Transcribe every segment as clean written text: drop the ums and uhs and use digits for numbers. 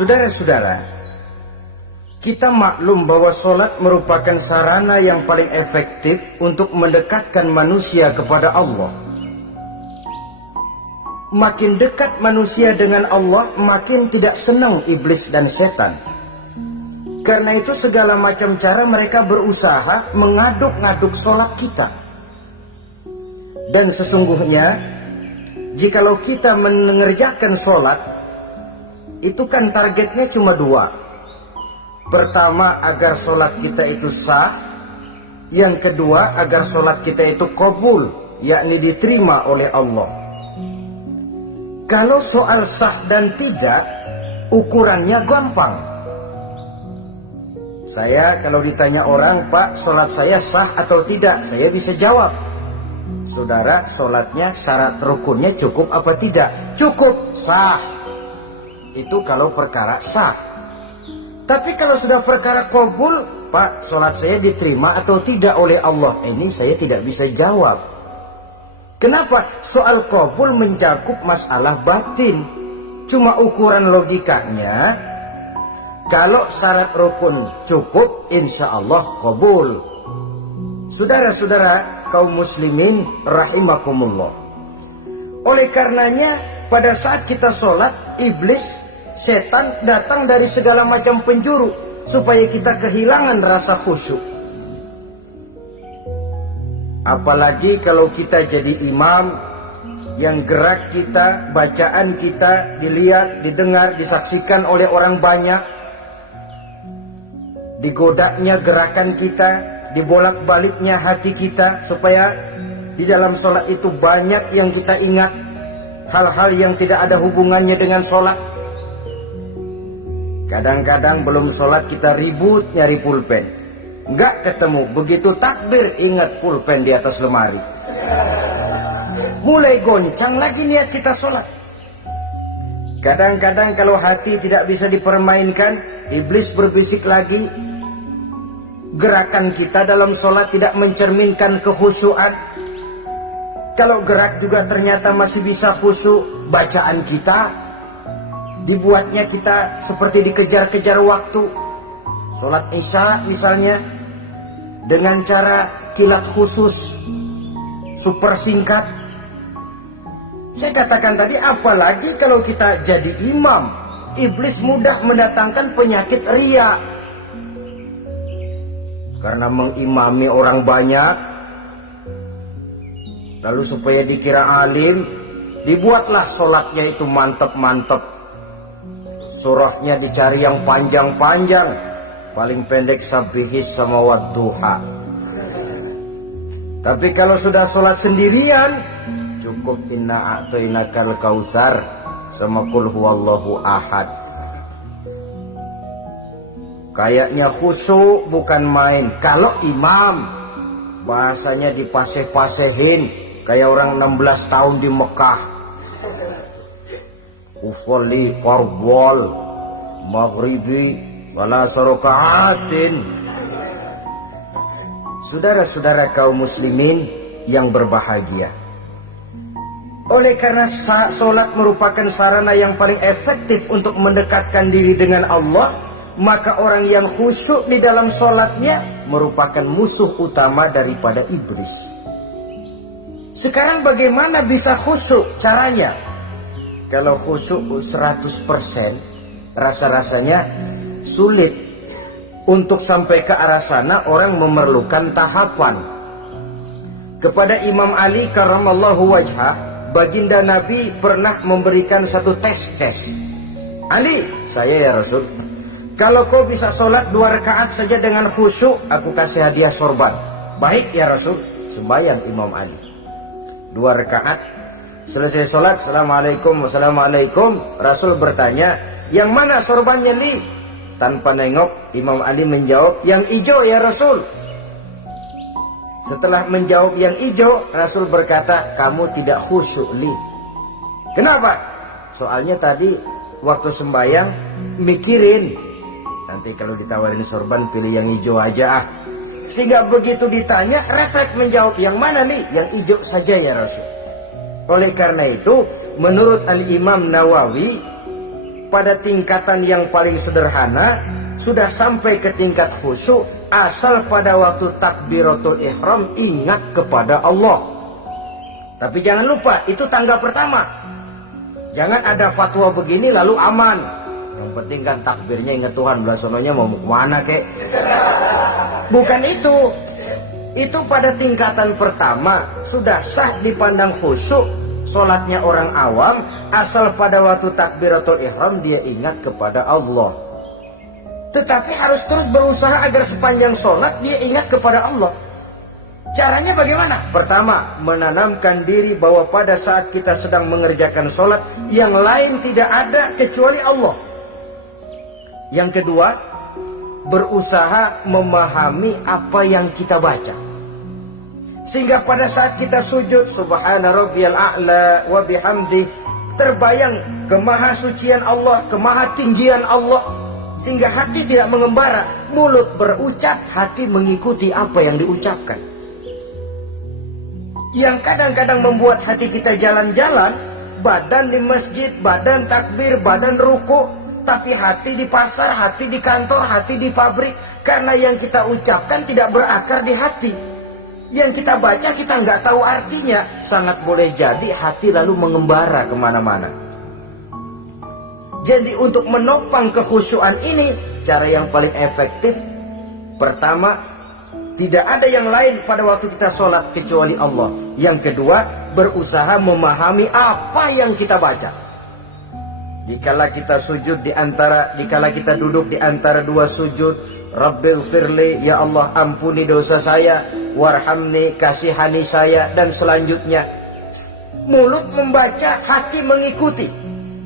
Saudara-saudara, kita maklum bahwa sholat merupakan sarana yang paling efektif untuk mendekatkan manusia kepada Allah. Makin dekat manusia dengan Allah, makin tidak senang iblis dan setan. Karena itu segala macam cara mereka berusaha mengaduk-ngaduk sholat kita. Dan sesungguhnya, jikalau kita mengerjakan sholat, itu kan targetnya cuma dua. Pertama, agar sholat kita itu sah. Yang kedua, agar sholat kita itu qabul, yakni diterima oleh Allah. Kalau soal sah dan tidak, ukurannya gampang. Saya kalau ditanya orang, Pak, sholat saya sah atau tidak, saya bisa jawab. Saudara, sholatnya syarat rukunnya cukup apa tidak? Cukup, sah. Itu kalau perkara sah. Tapi kalau sudah perkara qabul, Pak, sholat saya diterima atau tidak oleh Allah, ini saya tidak bisa jawab. Kenapa? Soal qabul mencakup masalah batin. Cuma ukuran logikanya, kalau syarat rukun cukup, insya Allah qabul. Saudara-saudara kaum muslimin rahimakumullah. Oleh karenanya, pada saat kita sholat, iblis, setan datang dari segala macam penjuru supaya kita kehilangan rasa khusyuk. Apalagi kalau kita jadi imam yang gerak kita, bacaan kita dilihat, didengar, disaksikan oleh orang banyak. Digodaknya gerakan kita, dibolak-baliknya hati kita supaya di dalam sholat itu banyak yang kita ingat, hal-hal yang tidak ada hubungannya dengan sholat. Kadang-kadang belum sholat kita ribut nyari pulpen, nggak ketemu. Begitu takbir ingat pulpen di atas lemari. Mulai goncang lagi niat kita sholat. Kadang-kadang kalau hati tidak bisa dipermainkan, iblis berbisik lagi. Gerakan kita dalam sholat tidak mencerminkan kekhusyuan. Kalau gerak juga ternyata masih bisa khusyuk, bacaan kita dibuatnya kita seperti dikejar-kejar waktu. Sholat Isya misalnya, dengan cara kilat khusus, super singkat. Saya katakan tadi, apalagi kalau kita jadi imam, iblis mudah mendatangkan penyakit riya. Karena mengimami orang banyak, lalu supaya dikira alim, dibuatlah sholatnya itu mantep-mantep. Surahnya dicari yang panjang-panjang, paling pendek sabihis sama wadduha. Tapi kalau sudah sholat sendirian, cukup inna a'tainakal kausar sama kul huwallahu ahad. Kayaknya khusyuk bukan main. Kalau imam, bahasanya dipaseh-pasehin kayak orang 16 tahun di Mekah. Usolli fardwal maghribi wala sarokaatin. Saudara-saudara kaum muslimin yang berbahagia, oleh karena sholat merupakan sarana yang paling efektif untuk mendekatkan diri dengan Allah, maka orang yang khusyuk di dalam sholatnya merupakan musuh utama daripada iblis. Sekarang bagaimana bisa khusyuk caranya? Kalau khusyuk 100%, rasa-rasanya sulit. Untuk sampai ke arah sana, orang memerlukan tahapan. Kepada Imam Ali karramallahu wajhah, baginda Nabi pernah memberikan satu tes. Ali, saya ya Rasul, kalau kau bisa sholat 2 rakaat saja dengan khusyuk, aku kasih hadiah sorban. Baik ya Rasul. Sembahyang Imam Ali 2 rakaat. Selesai sholat, assalamualaikum, wassalamualaikum. Rasul bertanya, yang mana sorbannya Li? Tanpa nengok, Imam Ali menjawab, yang hijau ya Rasul. Setelah menjawab yang hijau, Rasul berkata, kamu tidak khusyuk Li. Kenapa? Soalnya tadi waktu sembahyang mikirin, nanti kalau ditawarin sorban pilih yang hijau aja ah. Sehingga begitu ditanya refleks menjawab, yang mana nih? Yang hijau saja ya Rasul. Oleh karena itu menurut Al-Imam Nawawi, pada tingkatan yang paling sederhana sudah sampai ke tingkat khusyuk asal pada waktu takbiratul ihram ingat kepada Allah. Tapi jangan lupa, itu tangga pertama. Jangan ada fatwa begini lalu aman. Yang penting kan takbirnya ingat Tuhan, belasononya mau kemana kek. Bukan itu. Itu pada tingkatan pertama sudah sah dipandang khusyuk sholatnya orang awam asal pada waktu takbiratul ihram dia ingat kepada Allah. Tetapi harus terus berusaha agar sepanjang sholat dia ingat kepada Allah. Caranya bagaimana? Pertama, menanamkan diri bahwa pada saat kita sedang mengerjakan sholat, yang lain tidak ada kecuali Allah. Yang kedua, berusaha memahami apa yang kita baca. Sehingga pada saat kita sujud, subhana rabbiyal a'la wa bihamdi, terbayang kemahasucian Allah, kemahatinggian Allah. Sehingga hati tidak mengembara, mulut berucap, hati mengikuti apa yang diucapkan. Yang kadang-kadang membuat hati kita jalan-jalan, badan di masjid, badan takbir, badan ruku, tapi hati di pasar, hati di kantor, hati di pabrik. Karena yang kita ucapkan tidak berakar di hati. Yang kita baca kita nggak tahu artinya. Sangat boleh jadi hati lalu mengembara kemana-mana. Jadi untuk menopang kekhusyuan ini, cara yang paling efektif, pertama, tidak ada yang lain pada waktu kita sholat kecuali Allah. Yang kedua, berusaha memahami apa yang kita baca. Dikala kita sujud dikala kita duduk di antara dua sujud, Rabbighfirli, ya Allah ampuni dosa saya, warhamni, kasihani saya, dan selanjutnya. Mulut membaca, hati mengikuti.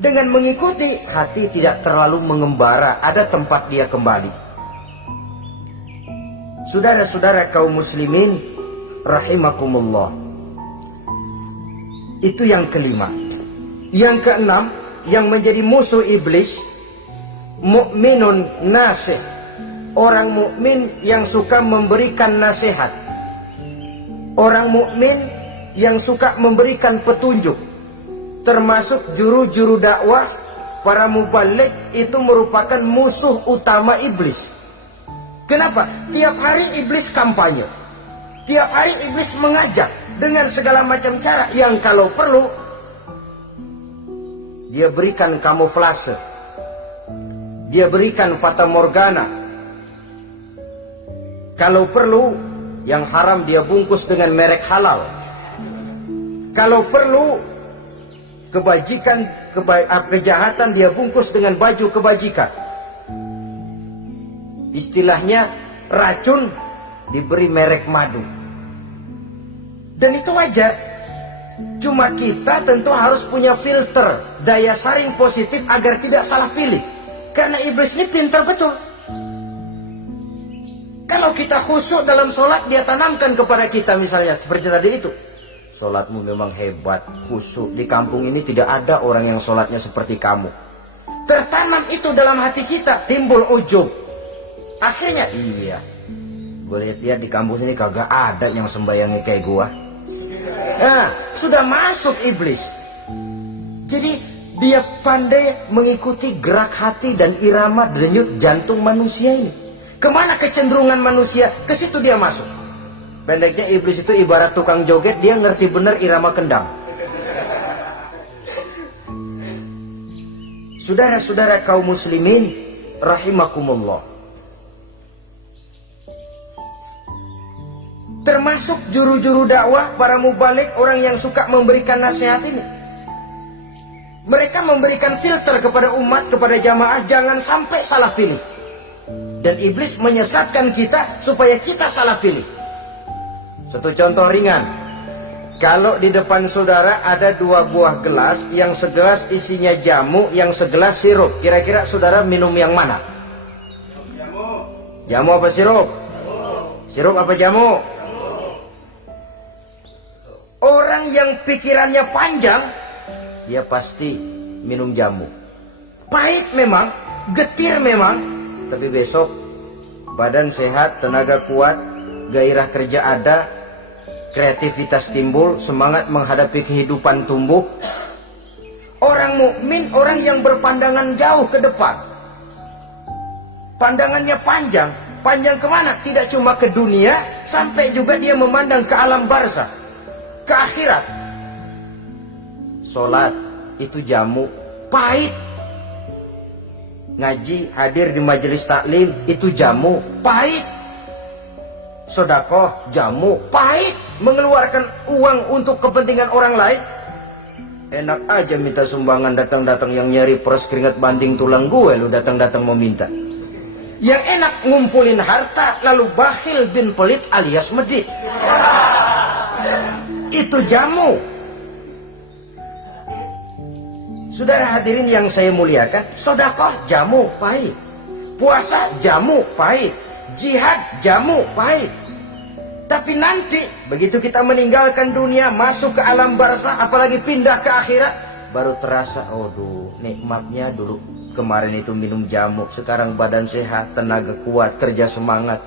Dengan mengikuti, hati tidak terlalu mengembara, ada tempat dia kembali. Saudara-saudara kaum muslimin rahimakumullah. Itu yang kelima. Yang keenam, yang menjadi musuh iblis, mukminun nasih. Orang mukmin yang suka memberikan nasihat. Orang mukmin yang suka memberikan petunjuk. Termasuk juru-juru dakwah, para mubalik itu merupakan musuh utama iblis. Kenapa? Tiap hari iblis kampanye. Tiap hari iblis mengajak dengan segala macam cara yang kalau perlu dia berikan kamuflase. Dia berikan fata morgana. Kalau perlu yang haram dia bungkus dengan merek halal. Kalau perlu kejahatan dia bungkus dengan baju kebajikan. Istilahnya racun diberi merek madu. Dan itu wajar. Cuma kita tentu harus punya filter, daya saring positif agar tidak salah pilih. Karena iblis ini pintar betul. Kalau kita khusyuk dalam sholat, dia tanamkan kepada kita misalnya seperti tadi itu. Sholatmu memang hebat, khusyuk. Di kampung ini tidak ada orang yang sholatnya seperti kamu. Tertanam itu dalam hati kita, timbul ujub. Akhirnya, iya, boleh lihat di kampus ini kagak ada yang sembayangnya kayak gua. Nah, sudah masuk iblis. Jadi, dia pandai mengikuti gerak hati dan irama denyut jantung manusia ini. Kemana kecenderungan manusia, ke situ dia masuk. Pendeknya iblis itu ibarat tukang joget, dia ngerti benar irama kendang. Saudara-saudara kaum muslimin rahimakumullah. Termasuk juru-juru dakwah, para mubalik, orang yang suka memberikan nasihat ini. Mereka memberikan filter kepada umat, kepada jamaah, jangan sampai salah pilih. Dan iblis menyesatkan kita supaya kita salah pilih. Satu contoh ringan. Kalau di depan saudara ada dua buah gelas, yang segelas isinya jamu, yang segelas sirup. Kira-kira saudara minum yang mana? Jamu apa sirup? Sirup apa jamu? Orang yang pikirannya panjang, dia pasti minum jamu. Pahit memang, getir memang, tapi besok badan sehat, tenaga kuat, gairah kerja ada, kreativitas timbul, semangat menghadapi kehidupan tumbuh. Orang mukmin, orang yang berpandangan jauh ke depan. Pandangannya panjang. Panjang kemana? Tidak cuma ke dunia, sampai juga dia memandang ke alam barzah, ke akhirat. Sholat itu jamu, pahit. Ngaji, hadir di majelis taklim itu jamu, pahit. Sedekah, jamu, pahit. Mengeluarkan uang untuk kepentingan orang lain, enak aja minta sumbangan, datang-datang yang nyari peres keringat banding tulang gue, lu datang-datang mau minta. Yang enak ngumpulin harta lalu bakhil bin pelit alias medit. Itu jamu. Saudara hadirin yang saya muliakan, sedekah jamu pahit, puasa jamu pahit, jihad jamu pahit. Tapi nanti begitu kita meninggalkan dunia, masuk ke alam barzah, apalagi pindah ke akhirat, baru terasa, aduh nikmatnya dulu kemarin itu minum jamu, sekarang badan sehat, tenaga kuat, kerja semangat.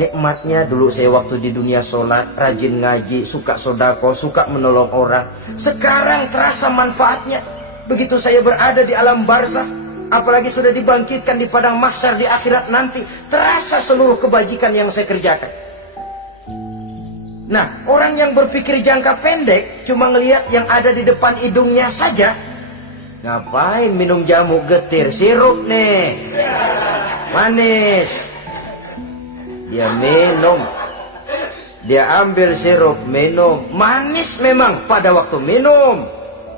Nikmatnya dulu saya waktu di dunia sholat, rajin ngaji, suka sodako, suka menolong orang. Sekarang terasa manfaatnya begitu saya berada di alam barzah, apalagi sudah dibangkitkan di padang mahsyar di akhirat nanti, terasa seluruh kebajikan yang saya kerjakan. Nah, orang yang berpikir jangka pendek cuma ngelihat yang ada di depan hidungnya saja. Ngapain minum jamu getir, sirup nih, manis. Dia minum, dia ambil sirup, minum, manis memang pada waktu minum,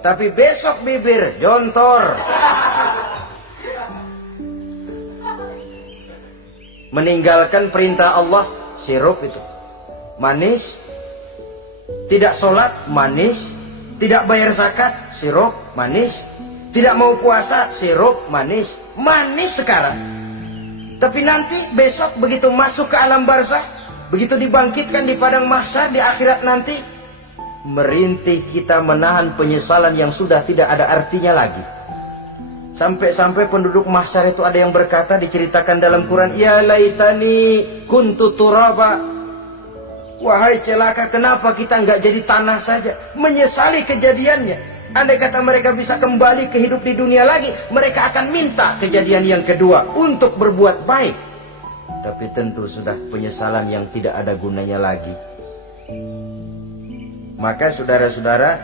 tapi besok bibir jontor. Meninggalkan perintah Allah, sirup itu manis. Tidak sholat, manis. Tidak bayar zakat, sirup, manis. Tidak mau puasa, sirup, manis. Manis sekarang. Tapi nanti besok begitu masuk ke alam barzah, begitu dibangkitkan di padang mahsyar di akhirat nanti, merintih kita menahan penyesalan yang sudah tidak ada artinya lagi. Sampai-sampai penduduk mahsyar itu ada yang berkata, diceritakan dalam Quran, ya laitani kuntu turaba. Wahai celaka, kenapa kita nggak jadi tanah saja? Menyesali kejadiannya. Andai kata mereka bisa kembali ke hidup di dunia lagi, mereka akan minta kejadian yang kedua untuk berbuat baik. Tapi tentu sudah penyesalan yang tidak ada gunanya lagi. Maka saudara-saudara,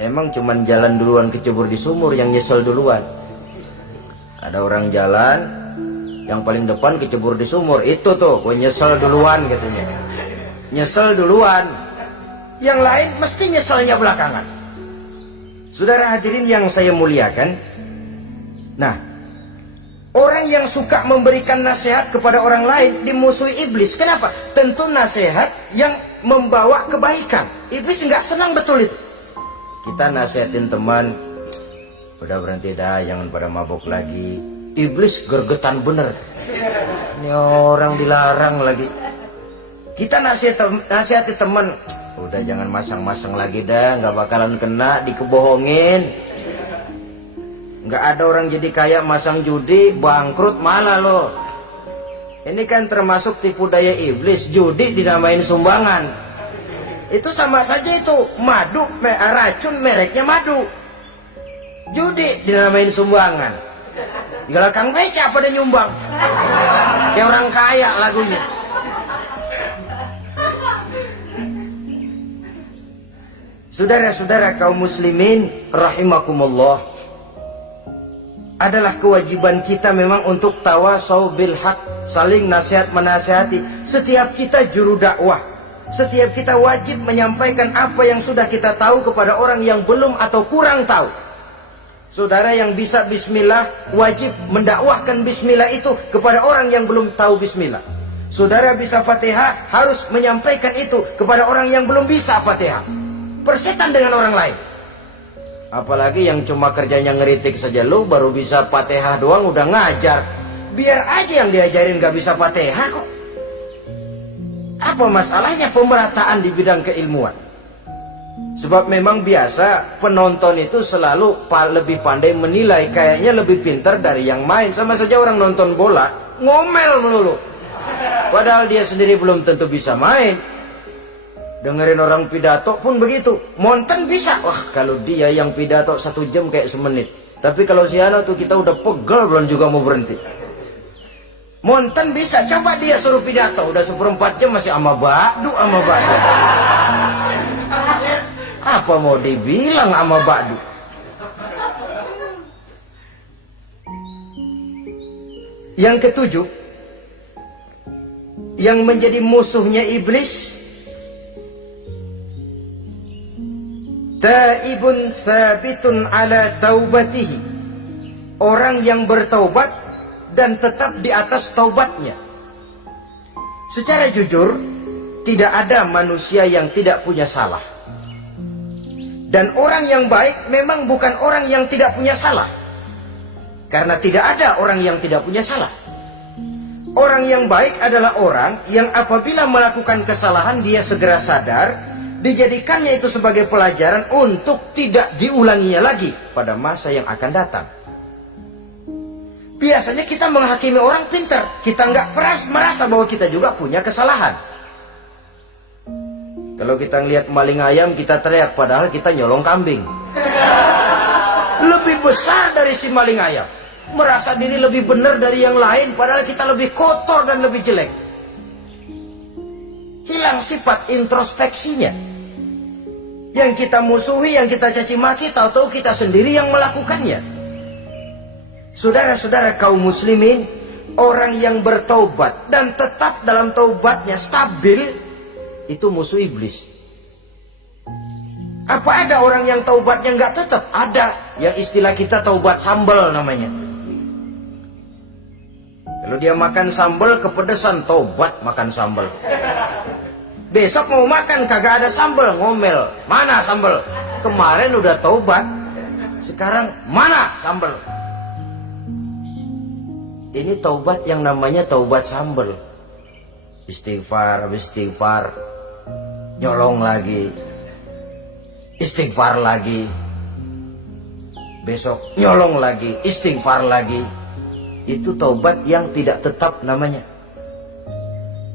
emang cuman jalan duluan kecebur di sumur yang nyesel duluan. Ada orang jalan, yang paling depan kecebur di sumur, itu tuh gue nyesel duluan katanya. Nyesel duluan, yang lain mesti nyeselnya belakangan. Saudara hadirin yang saya muliakan, nah, orang yang suka memberikan nasihat kepada orang lain dimusuhi iblis. Kenapa? Tentu nasihat yang membawa kebaikan. Iblis nggak senang betul itu. Kita nasihatin teman, udah berhenti dah, jangan pada mabok lagi. Iblis gergetan bener. Ini orang dilarang lagi. Kita nasihati teman, udah jangan masang-masang lagi dah, nggak bakalan kena, dikebohongin. Nggak ada orang jadi kaya masang judi, bangkrut malah loh. Ini kan termasuk tipu daya iblis, judi dinamain sumbangan. Itu sama saja itu, madu, racun mereknya madu. Judi dinamain sumbangan. Kalau Kang Beca pada nyumbang, kayak orang kaya lagunya. Saudara-saudara kaum muslimin rahimakumullah, adalah kewajiban kita memang untuk tawasau bil haq, saling nasihat menasihati. Setiap kita juru dakwah, setiap kita wajib menyampaikan apa yang sudah kita tahu kepada orang yang belum atau kurang tahu. Saudara yang bisa bismillah wajib mendakwahkan bismillah itu kepada orang yang belum tahu bismillah. Saudara bisa Fatihah harus menyampaikan itu kepada orang yang belum bisa Fatihah. Persetan dengan orang lain. Apalagi yang cuma kerjanya ngeritik saja, lu baru bisa Fatihah doang udah ngajar. Biar aja yang diajarin gak bisa Fatihah kok. Apa masalahnya pemerataan di bidang keilmuan? Sebab memang biasa penonton itu selalu lebih pandai menilai, kayaknya lebih pintar dari yang main. Sama saja orang nonton bola ngomel melulu, padahal dia sendiri belum tentu bisa main. Dengerin orang pidato pun begitu, monten bisa. Wah, kalau dia yang pidato 1 jam kayak semenit. Tapi kalau si Ano tuh kita udah pegel belum juga mau berhenti. Monten bisa, coba dia suruh pidato udah 1/4 jam masih ama badu. Apa mau dibilang ama badu? Yang ketujuh, yang menjadi musuhnya iblis, taibun sabitun ala taubatihi, orang yang bertaubat dan tetap di atas taubatnya. Secara jujur, tidak ada manusia yang tidak punya salah. Dan orang yang baik memang bukan orang yang tidak punya salah. Karena tidak ada orang yang tidak punya salah. Orang yang baik adalah orang yang apabila melakukan kesalahan dia segera sadar, dijadikannya itu sebagai pelajaran untuk tidak diulanginya lagi pada masa yang akan datang. Biasanya kita menghakimi orang pintar, kita nggak pernah merasa bahwa kita juga punya kesalahan. Kalau kita ngelihat maling ayam kita teriak, padahal kita nyolong kambing. Lebih besar dari si maling ayam, merasa diri lebih benar dari yang lain, padahal kita lebih kotor dan lebih jelek. Hilang sifat introspeksinya. Yang kita musuhi, yang kita caci maki, tahu-tahu kita sendiri yang melakukannya. Saudara-saudara kaum muslimin, orang yang bertaubat dan tetap dalam taubatnya stabil, itu musuh iblis. Apa ada orang yang taubatnya nggak tetap? Ada. Yang istilah kita taubat sambal namanya. Kalau dia makan sambal kepedesan, taubat makan sambal. Besok mau makan kagak ada sambal, ngomel. Mana sambal? Kemarin udah taubat, sekarang mana sambal? Ini taubat yang namanya taubat sambal. Istighfar, istighfar, nyolong lagi, istighfar lagi, besok nyolong lagi, istighfar lagi. Itu taubat yang tidak tetap namanya.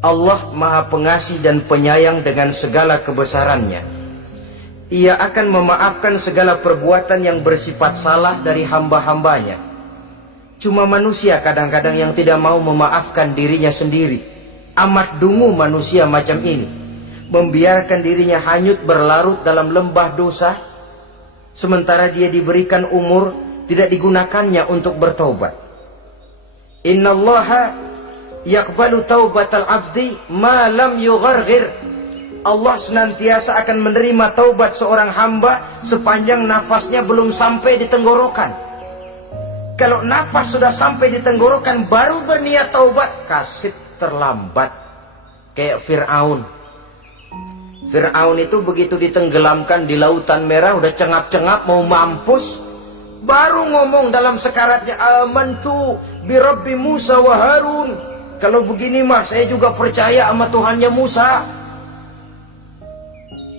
Allah Maha Pengasih dan Penyayang dengan segala kebesarannya. Ia akan memaafkan segala perbuatan yang bersifat salah dari hamba-hambanya. Cuma manusia kadang-kadang yang tidak mau memaafkan dirinya sendiri. Amat dungu manusia macam ini, membiarkan dirinya hanyut berlarut dalam lembah dosa, sementara dia diberikan umur tidak digunakannya untuk bertaubat. Innallaha yaqbalu taubatal abdi ma lam yugharghir. Allah senantiasa akan menerima taubat seorang hamba sepanjang nafasnya belum sampai di tenggorokan. Kalau nafas sudah sampai di tenggorokan baru berniat taubat, kasih terlambat. Kayak Fir'aun. Fir'aun itu begitu ditenggelamkan di lautan merah, udah cengap-cengap mau mampus, baru ngomong dalam sekaratnya, amantu bi Rabbi Musa wa Harun. Kalau begini mah saya juga percaya sama Tuhannya Musa.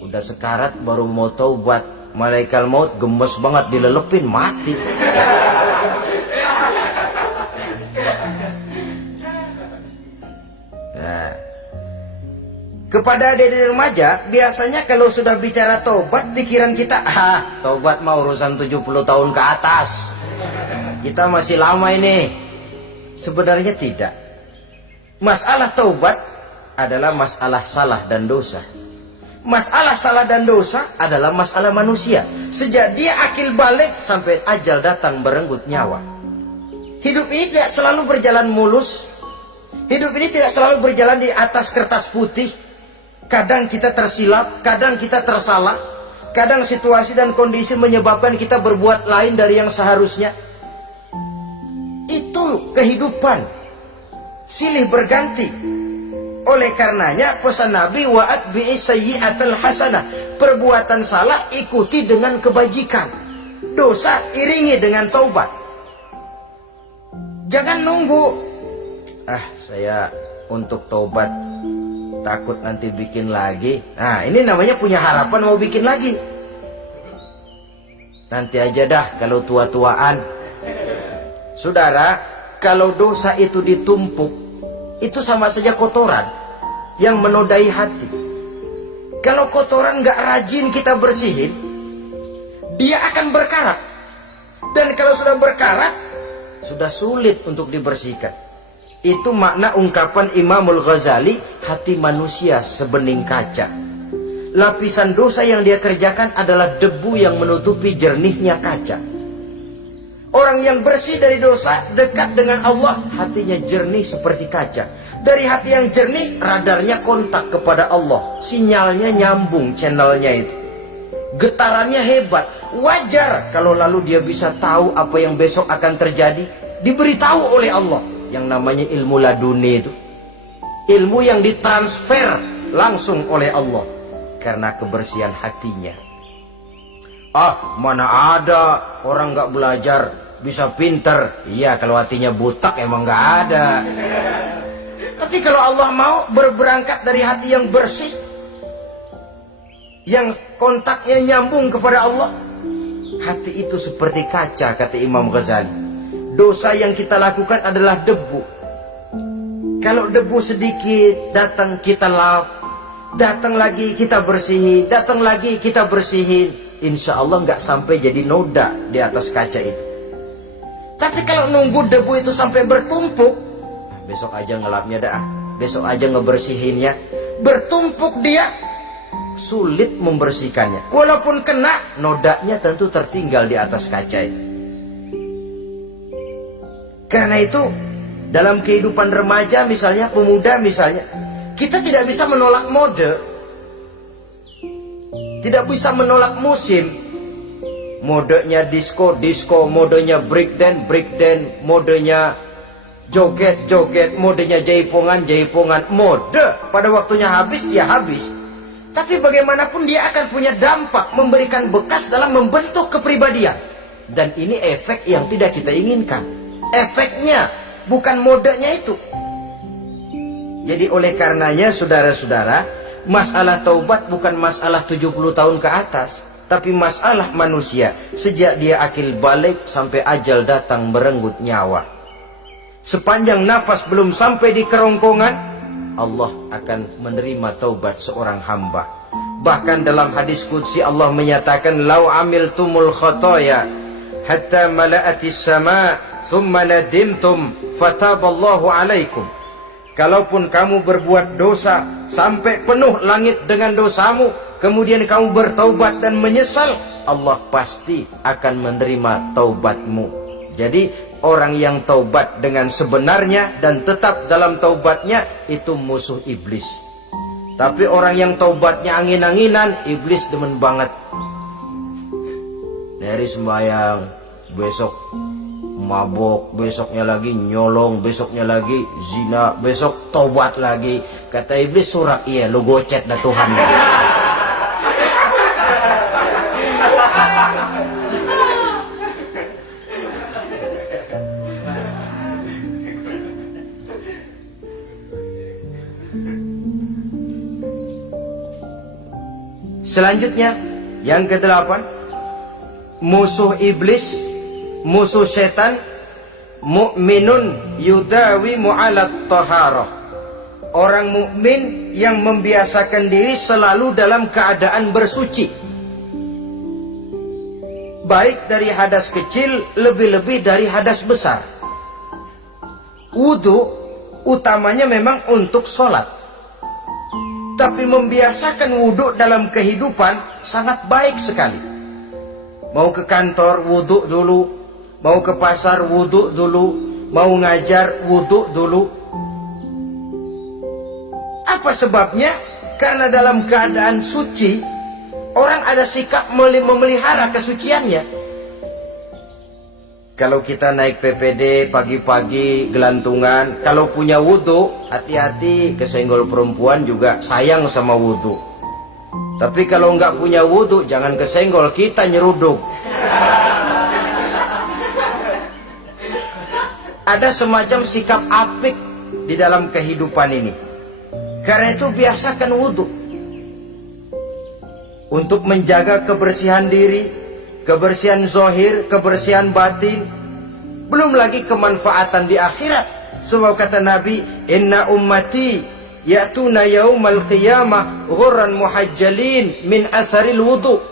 Udah sekarat baru mau taubat, malaikat maut gemes banget dilelepin, mati. Nah, kepada adik-adik remaja, biasanya kalau sudah bicara taubat, pikiran kita, taubat mau urusan 70 tahun ke atas, kita masih lama ini. Sebenarnya tidak. Masalah taubat adalah masalah salah dan dosa. Masalah salah dan dosa adalah masalah manusia. Sejak dia akil balik sampai ajal datang berenggut nyawa. Hidup ini tidak selalu berjalan mulus. Hidup ini tidak selalu berjalan di atas kertas putih. Kadang kita tersilap, kadang kita tersalah. Kadang situasi dan kondisi menyebabkan kita berbuat lain dari yang seharusnya. Itu kehidupan. Silih berganti. Oleh karenanya pesan Nabi, wa'atbi'i sayyi'atal hasanah. Perbuatan salah ikuti dengan kebajikan. Dosa iringi dengan taubat. Jangan nunggu, saya untuk taubat takut nanti bikin lagi. Nah, ini namanya punya harapan mau bikin lagi. nanti aja dah kalau tua-tuaan. Saudara, kalau dosa itu ditumpuk, itu sama saja kotoran yang menodai hati. Kalau kotoran gak rajin kita bersihin, dia akan berkarat. Dan kalau sudah berkarat, sudah sulit untuk dibersihkan. Itu makna ungkapan Imamul Ghazali, hati manusia sebening kaca. Lapisan dosa yang dia kerjakan adalah debu yang menutupi jernihnya kaca. Orang yang bersih dari dosa, dekat dengan Allah, hatinya jernih seperti kaca. Dari hati yang jernih, radarnya kontak kepada Allah. Sinyalnya nyambung channelnya itu. Getarannya hebat. Wajar kalau lalu dia bisa tahu apa yang besok akan terjadi. Diberitahu oleh Allah. Yang namanya ilmu laduni itu. Ilmu yang ditransfer langsung oleh Allah. Karena kebersihan hatinya. Ah, mana ada orang gak belajar bisa pinter. Iya, kalau hatinya butak emang gak ada. Tapi kalau Allah mau berberangkat dari hati yang bersih, yang kontaknya nyambung kepada Allah, hati itu seperti kaca, kata Imam Ghazali. Dosa yang kita lakukan adalah debu. Kalau debu sedikit datang kita lap, datang lagi kita bersihin, datang lagi kita bersihin, insya Allah nggak sampai jadi noda di atas kaca itu. Tapi kalau nunggu debu itu sampai bertumpuk, besok aja ngelapnya dah, besok aja ngebersihinnya, bertumpuk dia, sulit membersihkannya. Walaupun kena, nodanya tentu tertinggal di atas kaca itu. Karena itu, dalam kehidupan remaja misalnya, pemuda misalnya, kita tidak bisa menolak mode, tidak bisa menolak musim. Modenya disco, disco, modenya breakdance, breakdance, modenya joget, joget, modenya jaipongan, jaipongan. Mode pada waktunya habis, ya habis. Tapi bagaimanapun dia akan punya dampak, memberikan bekas dalam membentuk kepribadian. Dan ini efek yang tidak kita inginkan. Efeknya, bukan modenya itu. Jadi oleh karenanya saudara-saudara, masalah taubat bukan masalah 70 tahun ke atas, tapi masalah manusia sejak dia akil balik sampai ajal datang merenggut nyawa. Sepanjang nafas belum sampai di kerongkongan, Allah akan menerima taubat seorang hamba. Bahkan dalam hadis qudsi Allah menyatakan, "Lau amiltumul khotoya hatta mala'atis sama' thumma nadimtum fataballahu alaikum." Kalaupun kamu berbuat dosa sampai penuh langit dengan dosamu, kemudian kamu bertaubat dan menyesal, Allah pasti akan menerima taubatmu. Jadi orang yang taubat dengan sebenarnya dan tetap dalam taubatnya, itu musuh iblis. Tapi orang yang taubatnya angin-anginan, iblis demen banget. Dari sembahyang, besok mabok, besoknya lagi nyolong, besoknya lagi zina, besok taubat lagi. Kata iblis, surak, iya lu gocet dah Tuhan. Selanjutnya, yang ke-8, musuh iblis, musuh setan, mukminun yudawi mu'alat taharah. Orang mukmin yang membiasakan diri selalu dalam keadaan bersuci, baik dari hadas kecil, lebih-lebih dari hadas besar. Wudu utamanya memang untuk sholat, tapi membiasakan wudhu dalam kehidupan sangat baik sekali. Mau ke kantor wudhu dulu, mau ke pasar wudhu dulu, mau ngajar wudhu dulu. Apa sebabnya? Karena dalam keadaan suci, orang ada sikap memelihara kesuciannya. Kalau kita naik PPD pagi-pagi gelantungan, kalau punya wudhu, hati-hati, kesenggol perempuan juga sayang sama wudhu. Tapi kalau nggak punya wudhu, jangan kesenggol, kita nyeruduk. Ada semacam sikap apik di dalam kehidupan ini. Karena itu biasakan wudhu untuk menjaga kebersihan diri, kebersihan zahir, kebersihan batin, belum lagi kemanfaatan di akhirat. Sebab kata Nabi, inna ummati ya'tuna yaumal qiyamah ghurran muhajjalin min asaril wudu.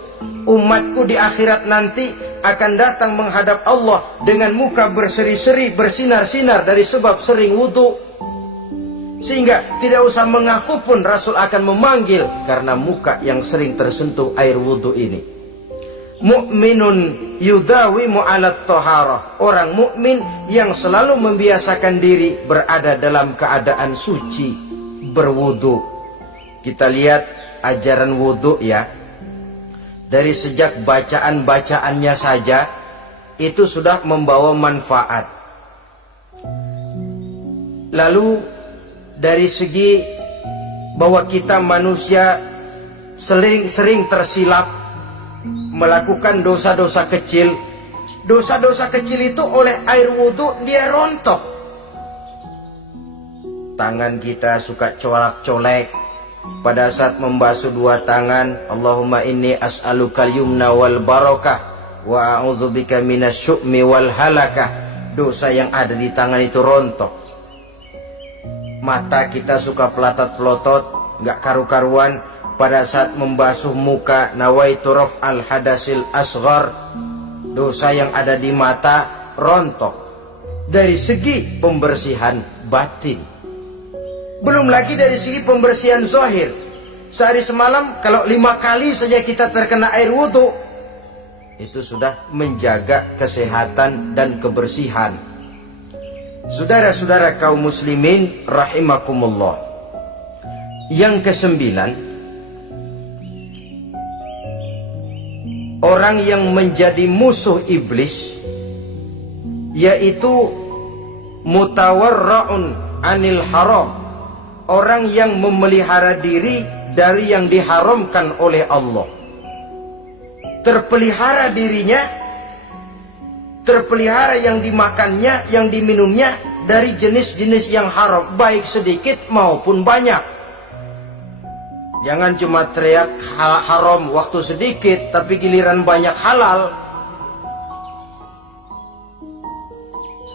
Umatku di akhirat nanti akan datang menghadap Allah dengan muka berseri-seri, bersinar-sinar dari sebab sering wudu. Sehingga tidak usah mengaku pun Rasul akan memanggil karena muka yang sering tersentuh air wudu ini. Mu'minun yudawimu alat toharah. Orang mukmin yang selalu membiasakan diri berada dalam keadaan suci, berwudu. Kita lihat ajaran wudu ya. Dari sejak bacaan-bacaannya saja itu sudah membawa manfaat. Lalu dari segi bahwa kita manusia sering tersilap melakukan dosa-dosa kecil. Dosa-dosa kecil itu oleh air wudhu dia rontok. Tangan kita suka colak-colek pada saat membasuh dua tangan. Allahumma inni as'alukal yumna wal barakah wa a'udzubika minasyu'mi wal halakah. Dosa yang ada di tangan itu rontok. Mata kita suka pelatat-pelotot, nggak karu-karuan pada saat membasuh muka. Nawaitu raf'al hadasil asghar. Dosa yang ada di mata rontok. Dari segi pembersihan batin. Belum lagi dari segi pembersihan zahir. Sehari semalam kalau 5 kali saja kita terkena air wudhu, itu sudah menjaga kesehatan dan kebersihan. Saudara-saudara kaum muslimin rahimakumullah. Yang kesembilan, orang yang menjadi musuh iblis yaitu mutawarra'un anil haram. Orang yang memelihara diri dari yang diharamkan oleh Allah. Terpelihara dirinya, terpelihara yang dimakannya, yang diminumnya dari jenis-jenis yang haram, baik sedikit maupun banyak. Jangan cuma teriak haram waktu sedikit, tapi giliran banyak halal.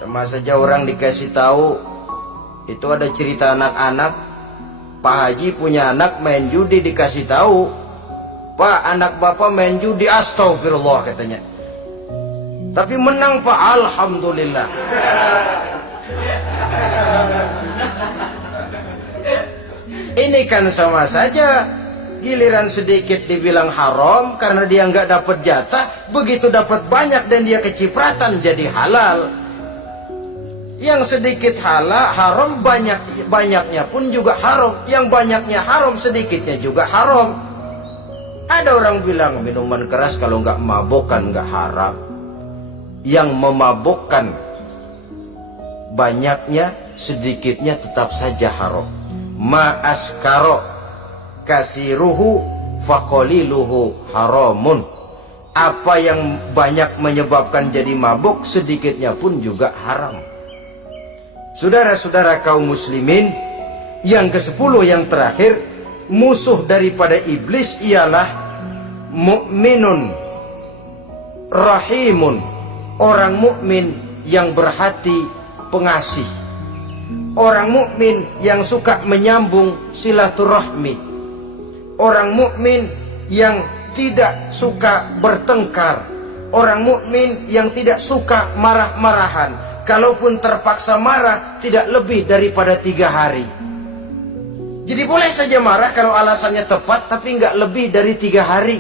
Sama saja orang dikasih tahu. Itu ada cerita anak-anak, Pak Haji punya anak main judi, dikasih tahu, Pak, anak bapak main judi, astagfirullah katanya. Tapi menang Pak, alhamdulillah. Ini kan sama saja, giliran sedikit dibilang haram karena dia nggak dapat jatah, begitu dapat banyak dan dia kecipratan jadi halal. Yang sedikit haram, banyaknya pun juga haram. Yang banyaknya haram, sedikitnya juga haram. Ada orang bilang minuman keras kalau nggak mabokkan nggak haram. Yang memabokkan banyaknya, sedikitnya tetap saja haram. Ma'askaro kasiruhu faqaliluhu haramun. Apa yang banyak menyebabkan jadi mabuk, sedikitnya pun juga haram. Saudara-saudara kaum muslimin, yang ke-10 yang terakhir, musuh daripada iblis ialah mukminun rahimun. Orang mukmin yang berhati pengasih. Orang mukmin yang suka menyambung silaturahmi. Orang mukmin yang tidak suka bertengkar. Orang mukmin yang tidak suka marah-marahan. Kalaupun terpaksa marah, tidak lebih daripada 3 hari. Jadi boleh saja marah kalau alasannya tepat, tapi nggak lebih dari 3 hari.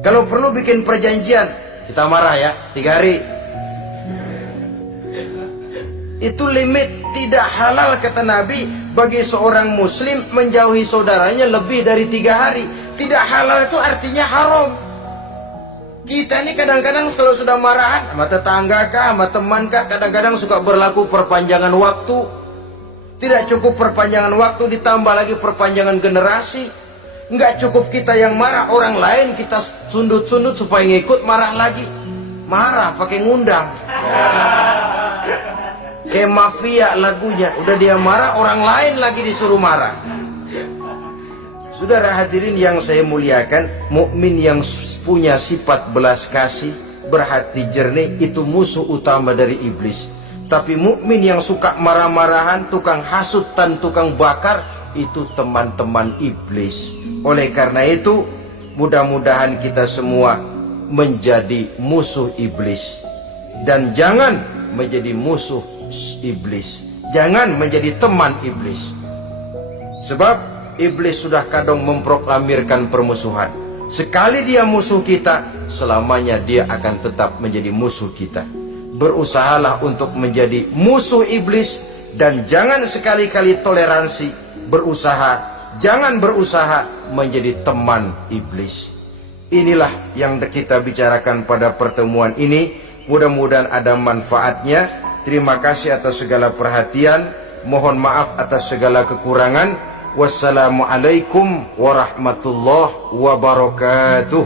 Kalau perlu bikin perjanjian, kita marah ya 3 hari. Itu limit. Tidak halal kata Nabi bagi seorang muslim menjauhi saudaranya lebih dari 3 hari. Tidak halal itu artinya haram. Kita ini kadang-kadang kalau sudah marahan sama tetangga kah, sama teman kah, kadang-kadang suka berlaku perpanjangan waktu. Tidak cukup perpanjangan waktu, ditambah lagi perpanjangan generasi. Nggak cukup kita yang marah, orang lain kita sundut-sundut supaya ngikut marah lagi. Marah pakai ngundang. Kayak mafia lagunya, udah dia marah, orang lain lagi disuruh marah. Saudara hadirin yang saya muliakan, mukmin yang punya sifat belas kasih, berhati jernih, itu musuh utama dari iblis. Tapi mukmin yang suka marah-marahan, tukang hasut dan tukang bakar, itu teman-teman iblis. Oleh karena itu, mudah-mudahan kita semua menjadi musuh iblis. Dan jangan menjadi musuh iblis. Jangan menjadi teman iblis. Sebab iblis sudah kadang memproklamirkan permusuhan. Sekali dia musuh kita, selamanya dia akan tetap menjadi musuh kita. Berusahalah untuk menjadi musuh iblis, dan jangan sekali-kali toleransi. Jangan berusaha menjadi teman iblis. Inilah yang kita bicarakan pada pertemuan ini. Mudah-mudahan ada manfaatnya. Terima kasih atas segala perhatian. Mohon maaf atas segala kekurangan. Wassalamualaikum warahmatullahi wabarakatuh.